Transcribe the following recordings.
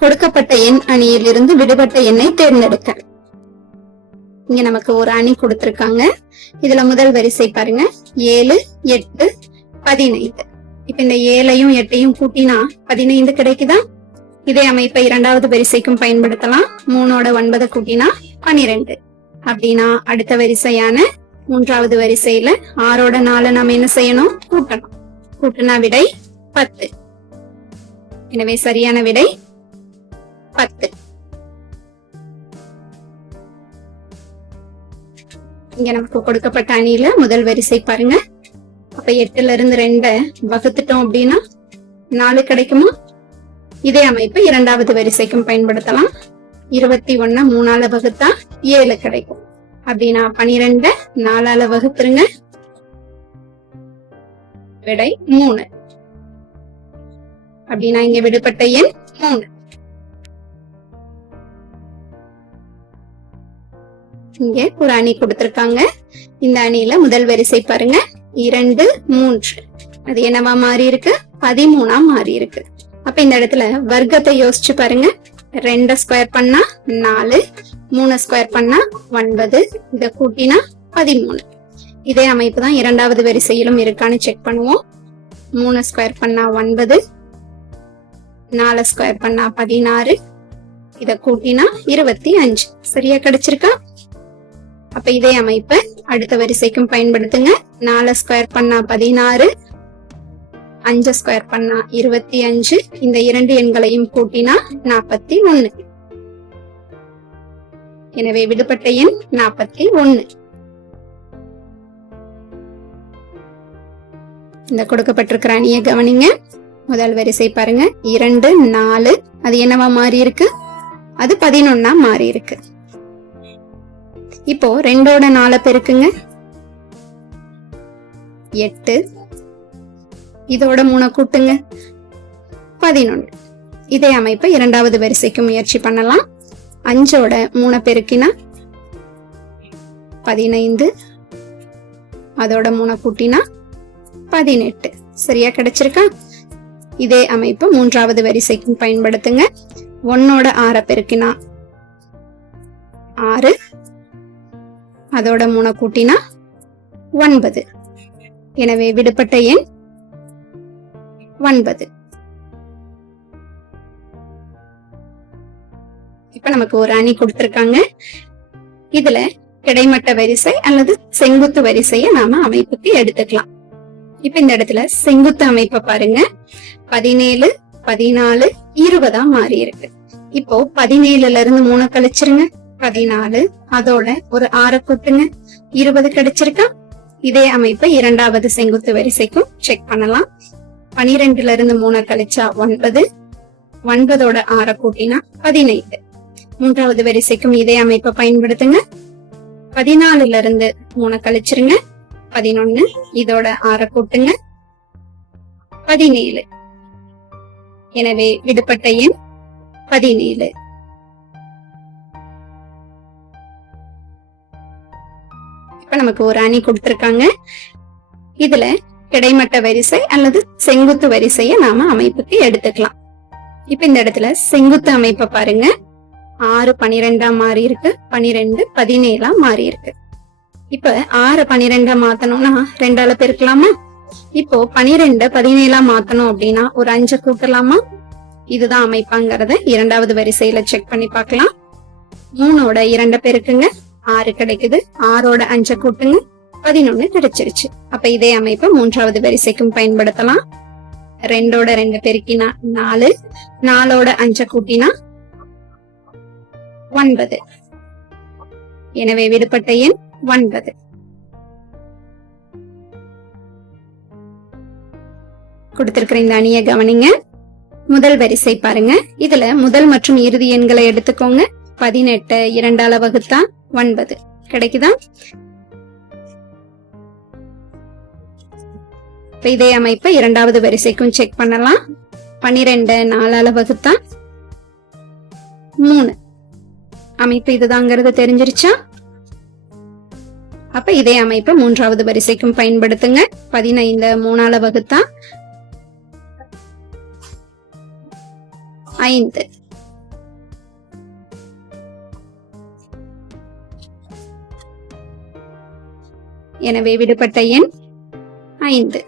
கொடுக்கப்பட்ட எண் அணியில் இருந்து விடுபட்ட எண்ணை தேர்ந்தெடுக்க. இங்க நமக்கு ஒரு அணி கொடுத்திருக்காங்க. இதுல முதல் வரிசை பாருங்க, 7, 8, 15. இப்ப இந்த 7ஐயும் 8ஐயும் கூட்டினா 15 கிடைக்குதா? இதே அமைப்பை இரண்டாவது வரிசைக்கும் பயன்படுத்தலாம். 3ஓட 9 கூட்டினா 12. அப்படின்னா அடுத்த வரிசையான மூன்றாவது வரிசையில 6ஓட 4 நாம என்ன செய்யணும்? கூட்டணும். கூட்டினா விடை 10. எனவே சரியான விடை 10. இங்க நமக்கு கொடுக்கப்பட்ட அணியில முதல் வரிசை பாருங்க. அப்ப 8ல இருந்து 2 வகுத்துட்டோம் அப்படின்னா 4 கிடைக்குமா? இதே அமைப்பு இரண்டாவது வரிசைக்கும் பயன்படுத்தலாம். 21 3ஆல வகுத்தா 7 கிடைக்கும். அப்படின்னா 12 4ஆல வகுத்துருங்க, விடை 3. அப்படின்னா இங்க விடுபட்ட எண் 3. இங்க ஒரு அணி கொடுத்திருக்காங்க. இந்த அணியில முதல் வரிசை பாருங்க, 2, 3. அது என்னவா மாறி இருக்கு? 13ஆ மாறி இருக்கு. அப்ப இந்த இடத்துல வர்க்கத்தை யோசிச்சு பாருங்க. 2 ஸ்கொயர் பண்ணா 4, 3 ஸ்கொயர் பண்ணா 9, இத கூட்டினா 13. இதே அமைப்பு தான் இரண்டாவது வரிசையிலும் இருக்கான்னு செக் பண்ணுவோம். 3 ஸ்கொயர் பண்ணா 9, 4 ஸ்கொயர் பண்ணா 16, இத கூட்டினா 25. சரியா கிடைச்சிருக்கா? அப்ப இதே அமைப்பு அடுத்த வரிசைக்கும் பயன்படுத்துங்க. 4 ஸ்கொயர் பண்ணா 16, 5 ஸ்கொயர் பண்ணா 25, இந்த இரண்டு எண்களையும் கூட்டினா 41. எனவே விடுபட்ட எண் 41. இந்த கொடுக்கப்பட்டிருக்கிற அணியை கவனிங்க. முதல் வரிசை பாருங்க, 2, 4. அது என்னவா மாறி இருக்கு? அது 11ஆ மாறி இருக்கு. இப்போ 2ஓட 4 பெருக்குங்க, 8. இதோட 3 கூட்டுங்க, 11. இதே அமைப்பை இரண்டாவது வரிசைக்கு முயற்சி பண்ணலாம். 5ஓட 3 பெருக்கினா 15, அதோட 3 கூட்டினா 18. சரியா கிடைச்சிருக்கா? இதே அமைப்பு மூன்றாவது வரிசைக்கும் பயன்படுத்துங்க. 1ஓட 6 பெருக்கினா 6, அதோட 3 கூட்டினா 9. எனவே விடுபட்ட எண் 9. இப்ப நமக்கு ஒரு அணி கொடுத்திருக்காங்க. இதுல கிடைமட்ட வரிசை அல்லது செங்குத்து வரிசையை நாம அமைப்புக்கு எடுத்துக்கலாம். இப்ப இந்த இடத்துல செங்குத்து அமைப்பை பாருங்க. 17, 14, 20ஆ மாறி இருக்கு. இப்போ 17ல இருந்து 3 கழிச்சிருங்க, 14. அதோட ஒரு 6 கூட்டுங்க, 20 கிடைச்சிருக்கா? இதே அமைப்பை இரண்டாவது செங்குத்து வரிசைக்கும் செக் பண்ணலாம். 12ல இருந்து 3 கழிச்சா 9, 9ஓட 6 கூட்டினா 15. மூன்றாவது வரிசைக்கும் இதே அமைப்பை பயன்படுத்துங்க. 14ல இருந்து 3 கழிச்சிருங்க, 11. இதோட 6 கூட்டுங்க, 17. எனவே விடுபட்ட எண் 17. இப்ப நமக்கு ஒரு அணி கொடுத்திருக்காங்க. இதுல கிடைமட்ட வரிசை அல்லது செங்குத்து வரிசையை நாம அமைப்புக்கு எடுத்துக்கலாம். இப்ப இந்த இடத்துல செங்குத்து அமைப்பை பாருங்க. 6 12ஆ மாறி இருக்கு, 12 17ஆ மாறி இருக்கு. இப்ப 6 12ஆ மாத்தணும்னா 2ஆல பெருக்கலாமா? இப்போ 12 17ஆ மாத்தணும் அப்படின்னா ஒரு 5 கூட்டலாமா? இதுதான் அமைப்பாங்கிறத இரண்டாவது வரிசையில செக் பண்ணி பார்க்கலாம். 3ஓட 2 பெருக்குங்க, 6 கிடைக்குது. 6ஓட 5 கூட்டுங்க, 11 கிடைச்சிருச்சு. அப்ப இதே அமைப்பை மூன்றாவது வரிசைக்கும் பயன்படுத்தலாம். 2ஓட 2 பெருக்கினா 4, 4ஓட 5 கூட்டினா 9. எனவே விடுபட்ட எண் 9. கொடுத்திருக்கிற இந்த அணியை கவனிங்க. முதல் வரிசை பாருங்க. இதுல முதல் மற்றும் இறுதி எண்களை எடுத்துக்கோங்க. 18 2ஆல வகுத்தா 9 கிடைக்குதா? இதே அமைப்பை இரண்டாவது வரிசைக்கும் செக் பண்ணலாம். 12 4ஆல வகுத்தா 3. அமைப்பு இதுதாங்கிறது தெரிஞ்சிருச்சா? அப்ப இதே அமைப்பை மூன்றாவது வரிசைக்கும் பயன்படுத்துங்க. 15 3ஆல வகுத்தா 5. எனவே விடுபட்ட எண் 5.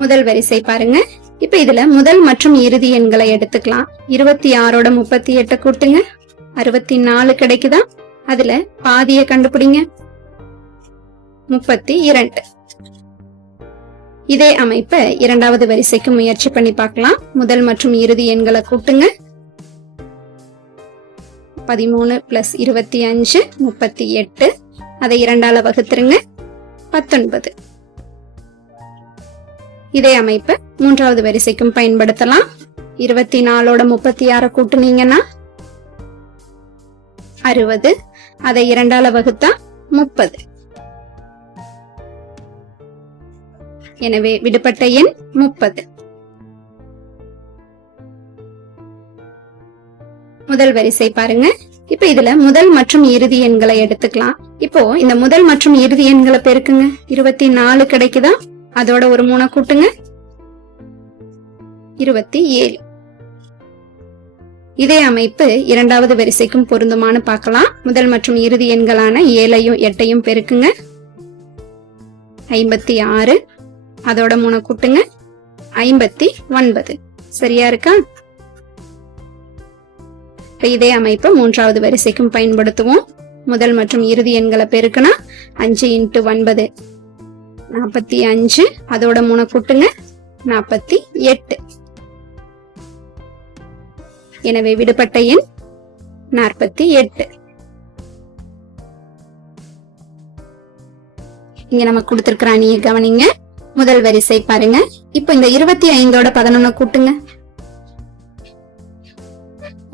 முதல் வரிசை பாருங்க. இப்ப இதுல முதல் மற்றும் இறுதி எண்களை எடுத்துக்கலாம். 26ஓட 38 கூட்டுங்க, 64 கிடைக்குதா? அதுல பாதிய கண்டுபிடிங்க, 32. இதே அமைப்பை இரண்டாவது வரிசைக்கு முயற்சி பண்ணி பார்க்கலாம். முதல் மற்றும் இறுதி எண்களை கூட்டுங்க. 13 + 25 38. அதை 2ஆல வகுத்துருங்க, 19. இதே அமைப்பை மூன்றாவது வரிசைக்கும் பயன்படுத்தலாம். 24ஓட 36 கூட்டுனீங்கன்னா 60. அதை 2ஆல வகுத்தா 30. எனவே விடுபட்ட எண் 30. முதல் வரிசை பாருங்க. இப்ப இதுல முதல் மற்றும் இறுதி எண்களை எடுத்துக்கலாம். இப்போ இந்த முதல் மற்றும் இறுதி எண்களை பெருக்குங்க. 24 கிடைக்குதா? அதோட ஒரு 3 கூட்டுங்க, 27. இதே அமைப்பு இரண்டாவது வரிசைக்கும் பொருந்துமான்னு பார்க்கலாம். முதல் மற்றும் இறுதி எண்களான 7ஐயும் 8ஐயும் பெருக்குங்க, 56. அதோட 3 கூட்டுங்க, 59. சரியா இருக்கா? இதே அமைப்பு மூன்றாவது வரிசைக்கும் பயன்படுத்துவோம். முதல் மற்றும் இறுதி எண்களை பெருக்குனா 5 × 9 45. அதோட 3 கூட்டுங்க, 48. எனவே விடுபட்ட எண் 48. இங்க நம்ம கொடுத்திருக்கிற அணியை கவனிங்க. முதல் வரிசை பாருங்க. இப்ப இந்த 25ஓட 11 கூட்டுங்க,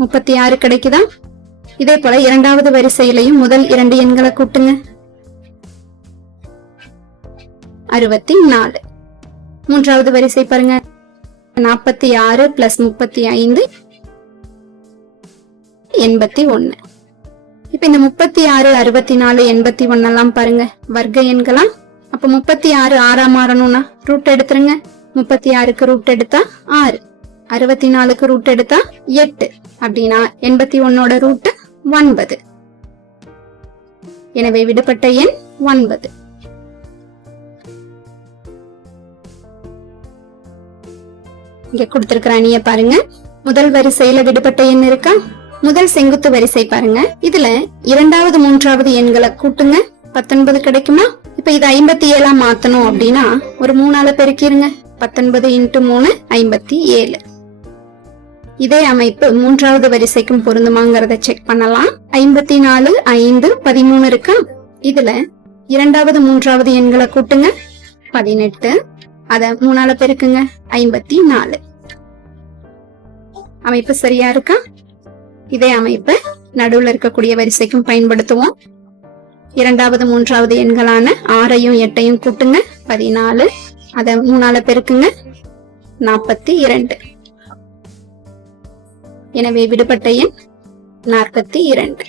36 கிடைக்குதா? இதே போல இரண்டாவது வரிசையிலையும் முதல் 2 எண்களை கூட்டுங்க, 64. மூன்றாவது வரிசை பாருங்க. 46 + 35 81. இப்ப இந்த 36 64 81 எல்லாம் பாருங்க வர்க்க எண்களா. அப்ப 36 6ஆ மாறணும்னா ரூட் எடுத்துருங்க. 36க்கு ரூட் எடுத்தா 6, 64க்கு ரூட் எடுத்தா 8. அப்படின்னா 81ஓட ரூட் 9. எனவே விடுபட்ட எண் 9. இங்க கொடுத்திருக்கிற அணியை பாருங்க. முதல் வரிசையில விடுபட்ட எண் இருக்கா? முதல் செங்குத்து வரிசை பாருங்க. இதுல இரண்டாவது மூன்றாவது எண்களை கூட்டுங்க, 19 கிடைக்குமா? இப்ப இது 57ஆ மாத்தணும் அப்படின்னா ஒரு 3ஆல பெருக்கிருங்க. 19 × 3 57. இதே அமைப்பு மூன்றாவது வரிசைக்கும் பொருந்துமாங்கிறத செக் பண்ணலாம். 54 5 13 இருக்கா? இதுல இரண்டாவது மூன்றாவது எண்களை கூட்டுங்க, 18. அத 3ஆல பெருக்குங்க, 54. அமைப்பு சரியா இருக்கா? இதே அமைப்பை நடுவுல இருக்கக்கூடிய வரிசைக்கும் பயன்படுத்துவோம். இரண்டாவது மூன்றாவது எண்களான 6ஐயும் 8ஐயும் கூட்டுங்க, 14. அத 3ஆல பெருக்குங்க, 42. எனவே விடுபட்ட எண் 42.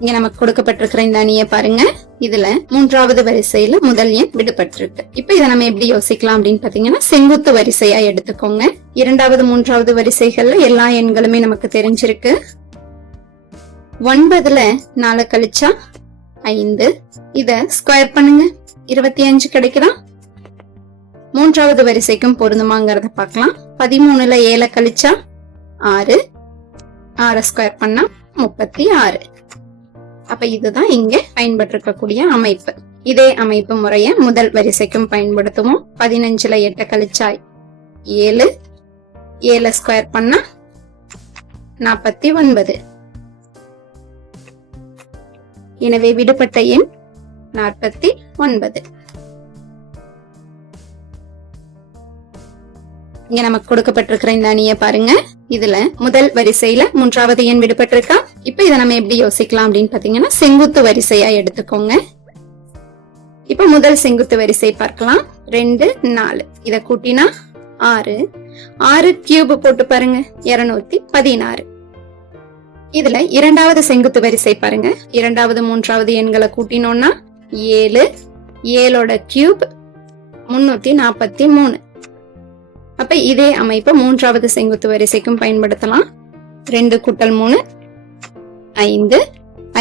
இங்க நமக்கு கொடுக்கப்பட்டிருக்கிற இந்த அணியை பாருங்க. இதுல மூன்றாவது வரிசையில முதல் எண் விடுபட்டிருக்கு. இப்ப இதை நம்ம எப்படி யோசிக்கலாம் அப்படின்னு பாத்தீங்கன்னா, செங்குத்து வரிசையா எடுத்துக்கோங்க. இரண்டாவது மூன்றாவது வரிசைகள்ல எல்லா எண்களுமே நமக்கு தெரிஞ்சிருக்கு. 9ல 4 கழிச்சா 5. இத ஸ்கொயர் பண்ணுங்க, 25 கிடைக்குதா? மூன்றாவது வரிசைக்கும் பொருந்துமாங்கிறத பார்க்கலாம். 13ல 7 கழிச்சா 6. 6 ஸ்கொயர் பண்ணா 36. அப்ப இதுதான் இங்க பயன்பட்டிருக்கக்கூடிய அமைப்பு. இதே அமைப்பு முறைய முதல் வரிசைக்கும் பயன்படுத்துவோம். 15ல 8 கழிச்சா 7. 7 ஸ்கொயர் பண்ணா 49. எனவே விடுபட்ட எண் 49. இங்க நமக்கு கொடுக்கப்பட்டிருக்கிற இந்த அணியை பாருங்க. இதுல முதல் வரிசையில மூன்றாவது எண் விடுபட்டிருக்கா? இப்ப இதை நம்ம எப்படி யோசிக்கலாம் அப்படின்னு பாத்தீங்கன்னா, செங்குத்து வரிசையா எடுத்துக்கோங்க. இப்ப முதல் செங்குத்து வரிசை பார்க்கலாம். 2 4. இத கூட்டினா 6. 6 கியூப் போட்டு பாருங்க, 216. இதுல இரண்டாவது செங்குத்து வரிசை பாருங்க. இரண்டாவது மூன்றாவது எண்களை கூட்டினோம்னா 7. 7ஓட கியூப் 343. அப்ப இதே அமைப்பு மூன்றாவது செங்குத்து வரிசைக்கும் பயன்படுத்தலாம். 2 கூட்டல் 3 5,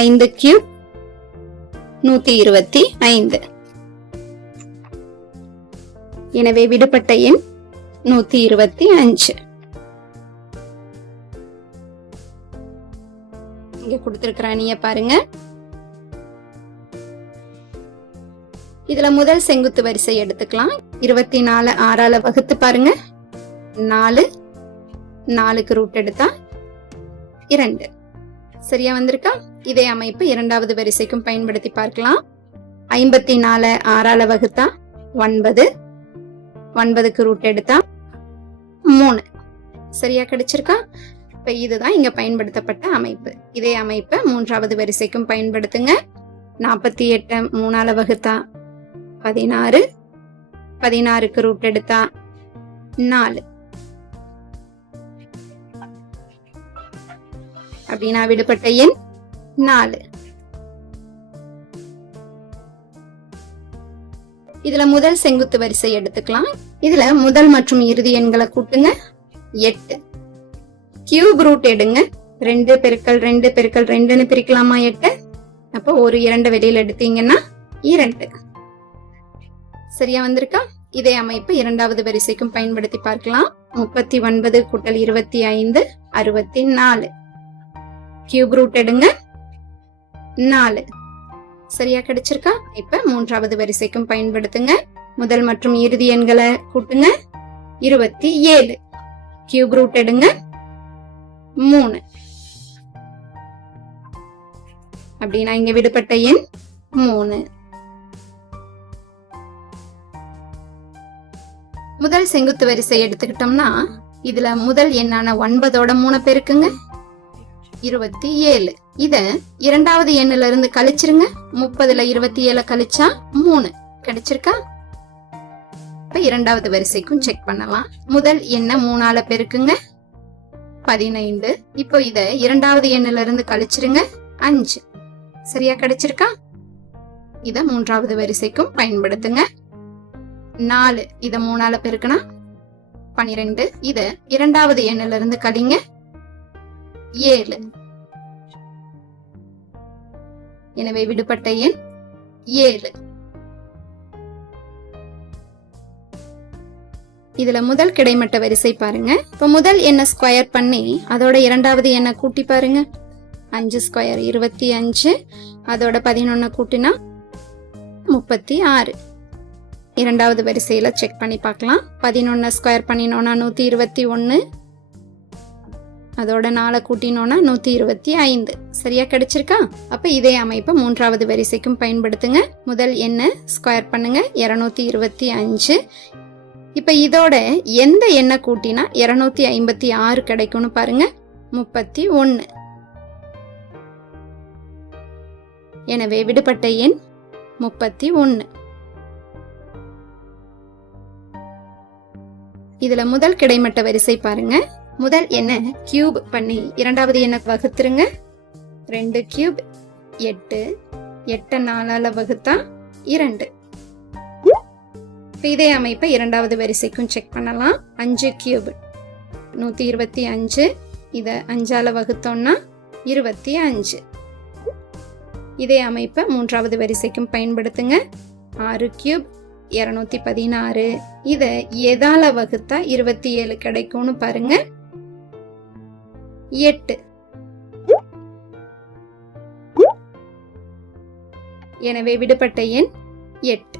5 கியூப் 125. எனவே விடுபட்ட எண் 125. இங்க கொடுத்திருக்கிற அணியை பாருங்க. இதுல முதல் செங்குத்து வரிசை எடுத்துக்கலாம். 24 6ஆல வகுத்து பாருங்க. 4, 4க்கு ரூட் எடுத்தா 2. சரியா வந்திருக்கா? இதே அமைப்பு இரண்டாவது வரிசைக்கும் பயன்படுத்தி பார்க்கலாம். 54 6ஆல வகுத்தா 9, 9க்கு ரூட் எடுத்தா 3. சரியா கிடைச்சிருக்கா? இப்ப இதுதான் இங்க பயன்படுத்தப்பட்ட அமைப்பு. இதே அமைப்பை மூன்றாவது வரிசைக்கும் பயன்படுத்துங்க. 48 3ஆல வகுத்தா 16, 16க்கு ரூட் எடுத்தா 4. அப்படின்னா விடுபட்ட எண் 4. இதுல முதல் செங்குத்து வரிசை எடுத்துக்கலாம். இதுல முதல் மற்றும் இறுதி எண்களை கூட்டுங்க. 8. கியூப் ரூட் எடுங்க. 2 பெருக்கல் 2 பெருக்கல் 2ன்னு பிரிக்கலாமா 8? அப்போ ஒரு 2 வெளியில எடுத்தீங்கன்னா 2. சரியா வந்திருக்கா? இதே அமைப்பு இரண்டாவது வரிசைக்கும் பயன்படுத்தி பார்க்கலாம். 39 கூட்டல் 25 64. கியூப் ரூட் எடுங்க. 4. சரியா கிடைச்சிருக்கா? இப்ப மூன்றாவது வரிசைக்கும் பயன்படுத்துங்க. முதல் மற்றும் இறுதி எண்களை கூட்டுங்க. 27. கியூப் ரூட் எடுங்க. 3. அப்படின்னா இங்க விடுபட்ட எண் 3. முதல் செங்குத்து வரிசை எடுத்துக்கிட்டோம்னா இதுல முதல் எண்ணான 9ஓட 3 பெருக்குங்க. 27. இத இரண்டாவது எண்ணில இருந்து கழிச்சிருங்க. 30ல 27 கழிச்சா 3 கிடைச்சிருக்கா? இப்ப இரண்டாவது வரிசைக்கும் செக் பண்ணலாம். முதல் எண்ண 3ஆல பெருக்குங்க. 15. இப்போ இத இரண்டாவது எண்ணில இருந்து கழிச்சிருங்க. 5. சரியா கிடைச்சிருக்கா? இத மூன்றாவது வரிசைக்கும் பயன்படுத்துங்க. 4. இத 3ஆல பெருக்குனா 12. இத இரண்டாவது எண்ணில இருந்து கழிங்க. 7. எனவே விடுபட்ட எண் 7. இதுல முதல் கிடைமட்ட வரிசை பாருங்க. இப்ப முதல் எண்ணை ஸ்கொயர் பண்ணி அதோட இரண்டாவது எண்ணை கூட்டி பாருங்க. 5 ஸ்கொயர் 25. அதோட 11 கூட்டினா 36. இரண்டாவது வரிசையில செக் பண்ணி பார்க்கலாம். 11 ஸ்கொயர் பண்ணினோம்னா 121. அதோட 4 கூட்டினோம்னா 125. சரியா கிடைச்சிருக்கா? அப்ப இதே அமைப்பு மூன்றாவது வரிசைக்கும் பயன்படுத்துங்க. முதல் எண்ணை ஸ்கொயர் பண்ணுங்க. 225. இப்ப இதோட எந்த எண்ணை கூட்டினா 256 கிடைக்கும்னு பாருங்க. 31. எனவே விடுபட்ட எண் 31. இதுல முதல் கிடைமட்ட வரிசை பாருங்க. முதல் எண்ணை கியூப் பண்ணி இரண்டாவது எண்ணை வகுத்துருங்க. 2 கியூப் 8. 8 4ஆல வகுத்தா 2. இதே அமைப்பை இரண்டாவது வரிசைக்கும் செக் பண்ணலாம். 5 கியூப் 125. இத 5ஆல வகுத்தோம்னா 25. இதே அமைப்பை மூன்றாவது வரிசைக்கும் பயன்படுத்துங்க. 6 கியூப் 216. இத எதால வகுத்தா 27 கிடைக்கும்னு பாருங்க. 8. எனவே விடுபட்ட எண் 8.